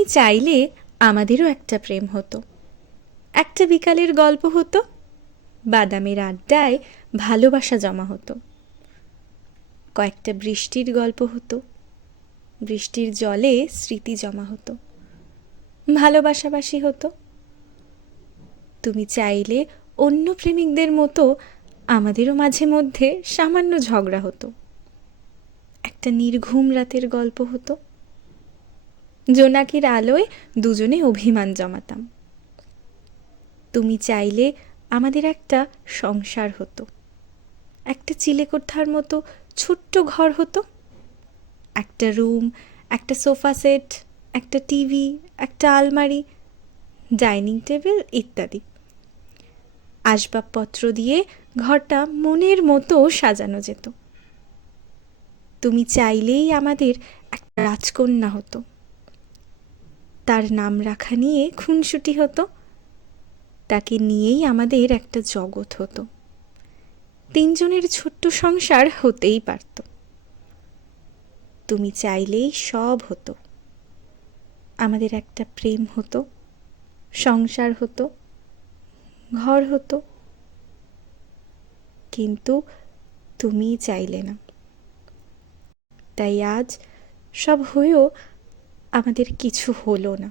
তুমি চাইলে আমাদেরও একটা প্রেম হতো, একটা বিকালের গল্প হতো, বাদামের আড্ডায় ভালোবাসা জমা হতো, কয়েকটা বৃষ্টির গল্প হতো, বৃষ্টির জলে স্মৃতি জমা হতো, ভালোবাসাবাসি হতো। তুমি চাইলে অন্য প্রেমিকদের মতো আমাদেরও মাঝে মধ্যে সামান্য ঝগড়া হতো, একটা নির্ঘুম রাতের গল্প হতো, জোনাকির আলোয় দুজনে অভিমান জমাতাম। তুমি চাইলে আমাদের একটা সংসার হতো, একটা চিলেকোঠার মতো ছোট্ট ঘর হতো, একটা রুম, একটা সোফা সেট, একটা টিভি, একটা আলমারি, ডাইনিং টেবিল ইত্যাদি। আসবাবপত্র দিয়ে ঘরটা মনের মতো সাজানো যেত। তুমি চাইলেই আমাদের একটা রাজকন্যা হতো, তার নাম রাখা নিয়ে খুনসুটি হতো, তাকে নিয়েই আমাদের একটা জগৎ হতো। তিনজনের ছোট্ট সংসার হতেই পারত। তুমি চাইলেই সব হতো, আমাদের একটা প্রেম হতো, সংসার হতো, ঘর হতো, কিন্তু তুমিই চাইলে না। তাই আজ সব হয়েও আমাদের কিছু হলো না।